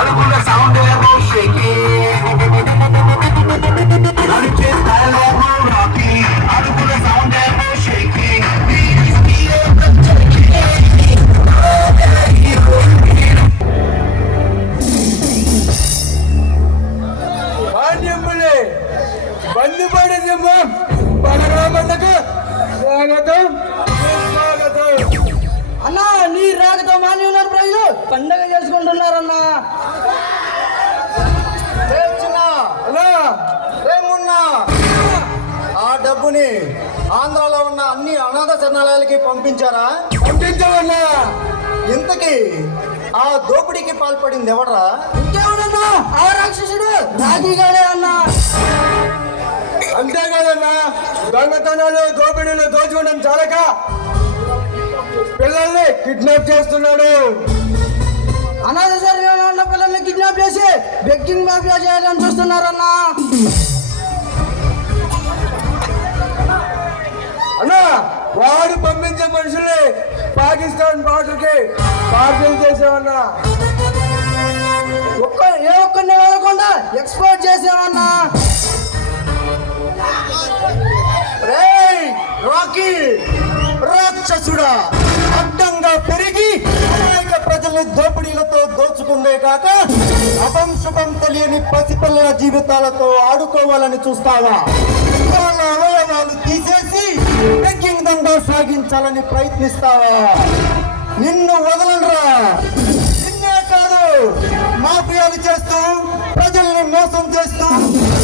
అడుగుల సౌండ్ ఏమో షేకి, నడిచే స్టైల్ ఏమో రాకీ, అడుగుల సౌండ్ ఏమో షేకి. బందిపడి సింహం బలరామన్నకు స్వాగతం స్వాగతం. అన్నా నీ రాకతో మాన్యున్నారు ప్రజలు పండగ చేసుకుంటున్నారన్నా. ఆ డబ్బుని ఆంధ్రాలో ఉన్న అన్ని అనాథ శరణాలయాలకి పంపించారా? పంపించవన్నా. ఇంతకీ ఆ దోపిడీకి పాల్పడింది ఎవడరా? ఇంకెవడన్నా? ఆ రాక్షసుడు రాజీగాడే అన్నా. అంతేకాదన్నా, దొంగతనాలు దోపిడీలు దోచుకోవడం చాలక పిల్లల్ని కిడ్నాప్ చేస్తున్నాడు. అనాథ శరీరంలో ఉన్న పిల్లల్ని కిడ్నాప్ చేసి బెగ్గింగ్ మాఫియా చేయాలని చూస్తున్నారన్నా. అన్నా, వాడు పంపించే మనుషుల్ని పాకిస్తాన్ బార్డర్కి పార్సల్ చేసామన్నా. ఏ ఒక్కరిని వదలకుండా ఎక్స్పోర్ట్ చేసామన్నా. రాకీ రాక్షసుడా, అడ్డంగా పెరిగి అనేక ప్రజల్ని దోపిడీలతో దోచుకుందే కాక అపంశుభం తెలియని పసిపిల్లల జీవితాలతో ఆడుకోవాలని చూస్తావా? వాళ్ళ అవయవాలు తీసేసి బెగ్గింగ్ దందా సాగించాలని ప్రయత్నిస్తావా? నిన్ను వదలనరా. నిన్నే కాదు, మాఫియాలు చేస్తూ ప్రజల్ని మోసం చేస్తూ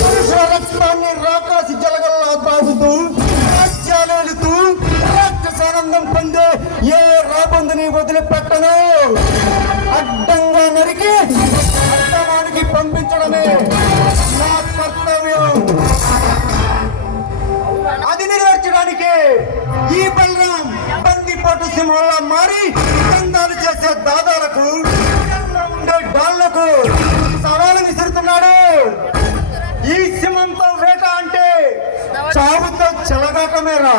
పురుషుల రక్తాన్ని రాకాసి జలగల్లా తాగుతూ రాజ్యాలేలుతూ రాక్షసానందం పొందే ఏ రాబందుని వదిలిపెట్టను. అడ్డంగా నరికి అడ్డమానికి పంపించడమే నా కర్తవ్యం. అది నెరవేర్చడానికి ఈ బలరాం బందిపోటు సింహంలా మారి దందాలు చేసే దాదాలకు ఉండే డాళ్లకు సవాలు విసురుతున్నాడు. ఈ సింహంతో వేట అంటే చావుతో చెలగాటమేరా.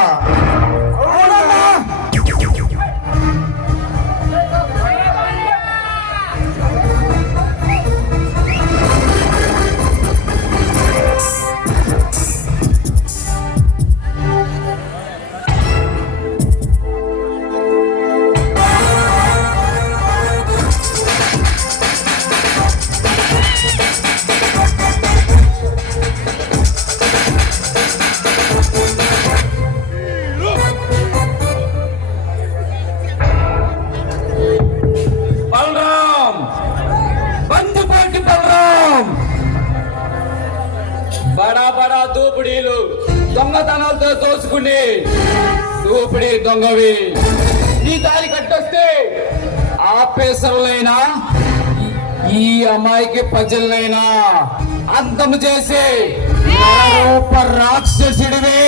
బడా బడా దోపిడీలు దొంగతనాలతో దోచుకుని దోపిడీ దొంగవి నీ దారి కట్టొస్తే ఆపేసరులైనా ఈ అమ్మాయికి ప్రజలైనా అంతం చేసి రాక్షసుడివి.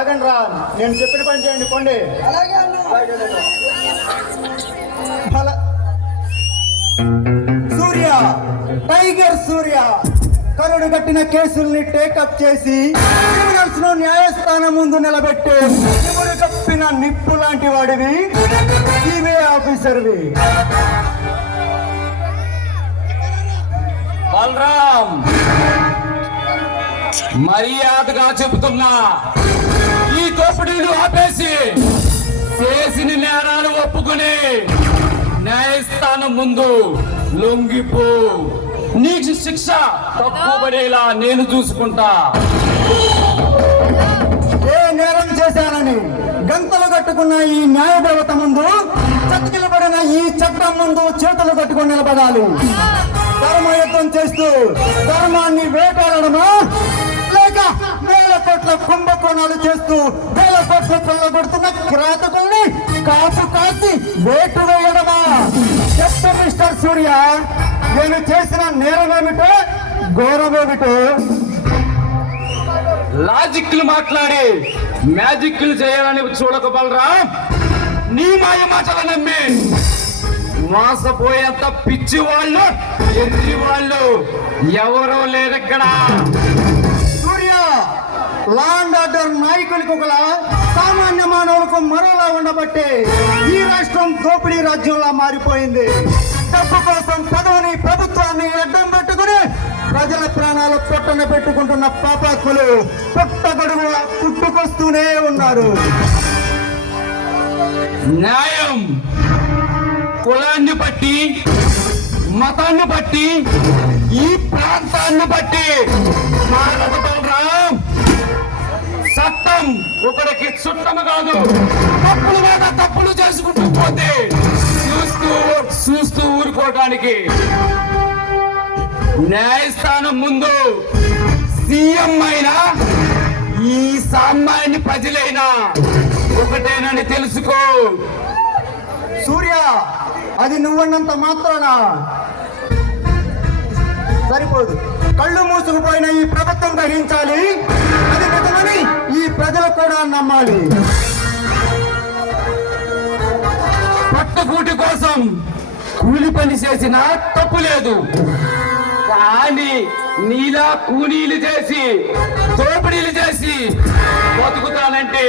ఆగండి రా, నేను చెప్పిన పని చేయండి. కొండి. సూర్య, టైగర్ సూర్య కరుడు కట్టిన కేసుల్ని టేకప్ చేసి క్రిమినల్స్ ను న్యాయస్థానం ముందు నిలబెట్టి చిగురు కప్పిన నిప్పు లాంటి వాడివి సిబిఐ ఆఫీసర్వి. బలరాం, మర్యాదగా చెబుతున్నా, ఈ దోపిడీలు ఆపేసి చేసిన నేరాలు ఒప్పుకుని న్యాయస్థానం ముందు లొంగిపో. నీకు శిక్ష తక్కువ పడేలా నేను చూసుకుంటా. ఏ నేరం చేశానని గంతలు కట్టుకున్న ఈ న్యాయదేవత ముందు, చతికిలబడిన ఈ చట్టం ముందు చేతులు కట్టుకుని నిలబడాలి. ధర్మయుద్ధం చేస్తూ ధర్మాన్ని వేటాడడమా, లేక వేల కోట్ల కుంభకోణాలు చేస్తూ వేల కోట్ల కొల్లగొడుతున్న కిరాతకుల్ని కాపు కాసి వేటు వేయడమా? చెప్పు మిస్టర్ సూర్య, నేను చేసిన నేరమేమిటో ఘోరమేమిటో? లాజిక్లు మాట్లాడి మ్యాజిక్లు చేయాలని చూడక బలరాం, నీ మాయ మాటలు నమ్మి మోసపోయేంత పిచ్చి వాళ్ళు ఎత్తి వాళ్ళు ఎవరూ లేరెక్కడ. సూర్య, లా అండ్ ఆర్డర్ నాయకులకు ఒకలా సామాన్య మానవులకు మరోలా ఉండబట్టే ఈ రాష్ట్రం దోపిడీ రాజ్యంలా మారిపోయింది. డబ్బు కోసం పదవిని ప్రభుత్వాన్ని అడ్డం పెట్టుకుని ప్రజల ప్రాణాలు పొట్టన పెట్టుకుంటున్న పాపాత్ములు పుట్టగొడుగులా పుట్టుకొస్తూనే ఉన్నారు. న్యాయం కులాన్ని బట్టి, మతాన్ని బట్టి, ఈ ప్రాంతాన్ని బట్టి మారదు బలరాం. చట్టం ఒకడికి చుట్టము కాదు. తప్పుల మీద తప్పులు చేసుకుంటూ పోతే చూస్తూ ఊరుకోవడానికి న్యాయస్థానం ముందు సీఎం అయినా ఈ సామాన్య ప్రజలైనా ఒకటేనని తెలుసుకో. సూర్య, అది నువ్వన్నంత మాత్రాన సరిపోదు. కళ్ళు మూసుకుపోయిన ఈ ప్రభుత్వం గ్రహించాలి, అది నిజమని ఈ ప్రజలు కూడా నమ్మాలి. పట్టుకూటి కోసం కూలి పని చేసినా తప్పు లేదు, కానీ నీలా కూలీలు చేసి దోపిడీలు చేసి బతుకుతానంటే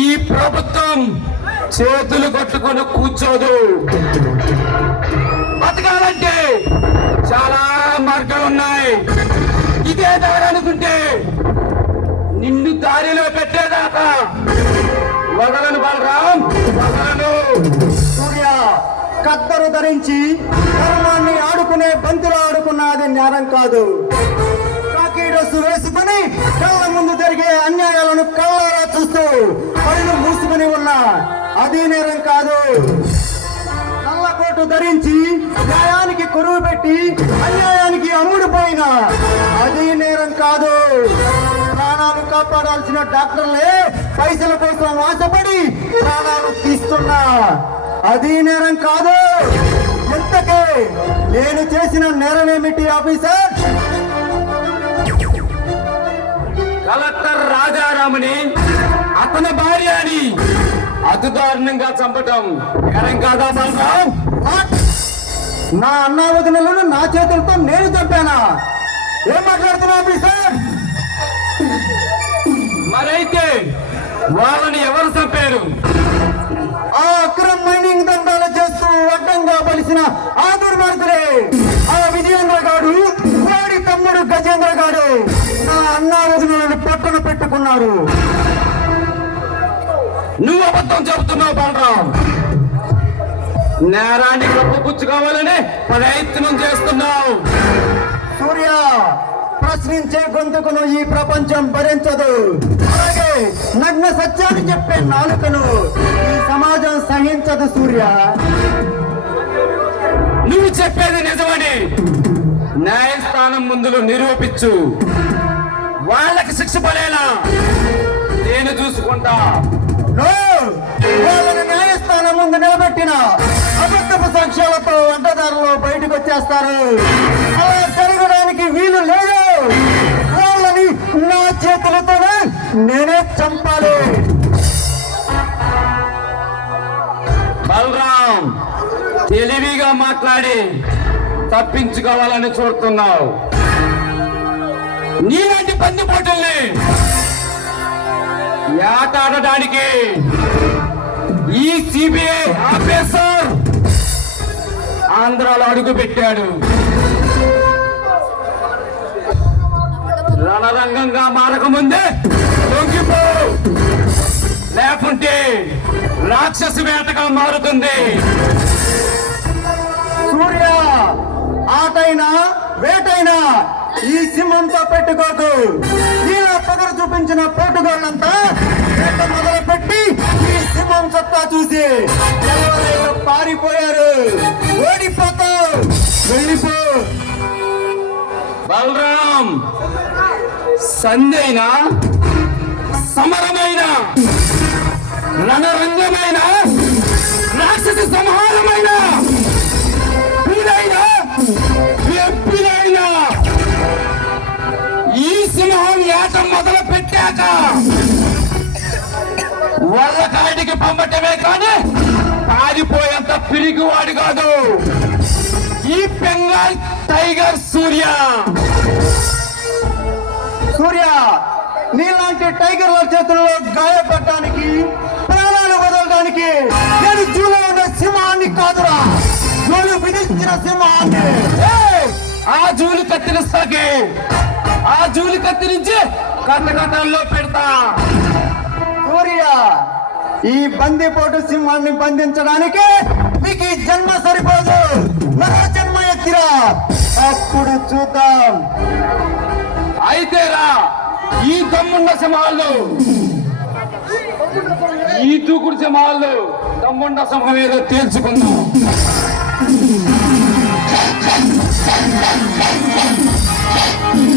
ఈ ప్రభుత్వం చేతులు కొట్టుకొని కూర్చోదు. బతకాలంటే చాలా మార్గాలు ఉన్నాయి. ఇదే దారి అనుకుంటే నిన్ను దారిలో పెట్టేదాకా వదలను బలరాం, వదలను. సూర్య, కత్తరు ధరించి ధర్మాన్ని ఆడుకునే బంతిలో ఆడుకున్నది నేరం కాదు. కాకి డ్రెస్సు వేసుకుని కళ్ళ ముందు జరిగే అన్యాయాలను కళ్ళారా చూస్తూ కళ్ళు మూసుకుని ఉన్నా అది నేరం కాదు. నల్లకోటు ధరించి న్యాయానికి కొరువు పెట్టి అన్యాయానికి అమ్ముడుపోయినా అది నేరం కాదు. ప్రాణాలు కాపాడాల్సిన డాక్టర్లే పైసల కోసం ఆశపడి ప్రాణాలు తీస్తున్నా అది నేరం కాదు. ఎంతకే నేను చేసిన నేరం ఏమిటి ఆఫీసర్? కలెక్టర్ రాజారాముని అతని భార్య అని అతి దారుణంగా చంపటం నేరం కాదా బలరాం? నా అన్నా వదినలను నా చేతులతో నేను చంపానా? ఏం మాట్లాడుతున్నా ఆఫీసర్? మరైతే వాళ్ళని ఎవరు చంపారు? ఆ అక్రమ్ మైనింగ్ దందాలు చేస్తూ అడ్డంగా పలిసిన ఆ దుర్మార్గులే ఆ విజయేంద్ర గాడు, వాడి తమ్ముడు గజేంద్ర గాడు నా అన్నా వదినలను పట్టున పెట్టుకున్నారు. నువ్వు అబద్ధం చెబుతున్నావు బలరాం. నేరాన్ని కప్పుపుచ్చుకోవాలని ప్రయత్నం చేస్తున్నావు. సూర్య, ప్రశ్నించే గొంతుకును ఈ ప్రపంచం భరించదు. అలాగే నగ్న సత్యాన్ని చెప్పే నాలుకను ఈ సమాజం సహించదు. సూర్య, నువ్వు చెప్పేది నిజమని న్యాయస్థానం ముందులో నిరూపించు. వాళ్ళకి శిక్ష పడేలా నేను చూసుకుంటా. వాళ్ళని న్యాయస్థానం ముందు నిలబెట్టిన అబద్ధపు సాక్ష్యాలతో అడ్డదారులు బయటకు వచ్చేస్తారు. అలా జరగడానికి వీలు లేదు. వాళ్ళని నా చేతులతోనే నేనే చంపాలి. బలరాం, తెలివిగా మాట్లాడి తప్పించుకోవాలని చూస్తున్నావు. నీలాంటి బందిపోటుల్ని ఏటాడడానికి ఈ సిబిఐ ఆఫీసర్ ఆంధ్రాలో అడుగు పెట్టాడు. రణరంగంగా మారకముందే లొంగిపో, లేకుంటే రాక్షస వేటగా మారుతుంది. సూర్య, ఆటైనా వేటైనా ఈ సింహంతో పెట్టుకోకు. ఇలా పగరు చూపించిన పోటుగాళ్ళంతా వేట మొదలు పెట్టి ఈ సింహం సత్తా చూసి ఎవరైనా పారిపోయారు. ఓడిపోతావు, వెళ్ళిపో. బలరాం, సంధైనా సమరమైన రణరంగమైన రాక్షస సంహారమైన వీడైనా ఎప్పుడైనా ఈ సింహం ఏట మొదలు పెట్టాక వాళ్ళ కాడికి పంపటమే కానీ పారిపోయేంత పిరిగివాడు కాదు ఈ బెంగాల్ టైగర్ సూర్య. సూర్య, నీలాంటి టైగర్ల చేతుల్లో గాయపడటానికి, ప్రాణాలు వదలడానికి నేను జూలో ఉన్న సింహాన్ని కాదురా, జూలు విధించిన సింహాన్ని. ఏయ్! ఆ జూలు కత్తిరిస్తాకి, ఆ జూలు కత్తిరించి కట్టకట్టల్లో పెడతా. సూర్య, ఈ బందిపోటు సింహాన్ని బంధించడానికి మీకు ఈ జన్మ సరిపోదు, మరో జన్మ ఎత్తిరా, అప్పుడు చూద్దాం. అయితే రా, ఈ దమ్మున్న సింహాలు, ఈ దూకుడు సింహాలు, దమ్మున్న సింహం ఏదో తేల్చుకుందాం. ఆ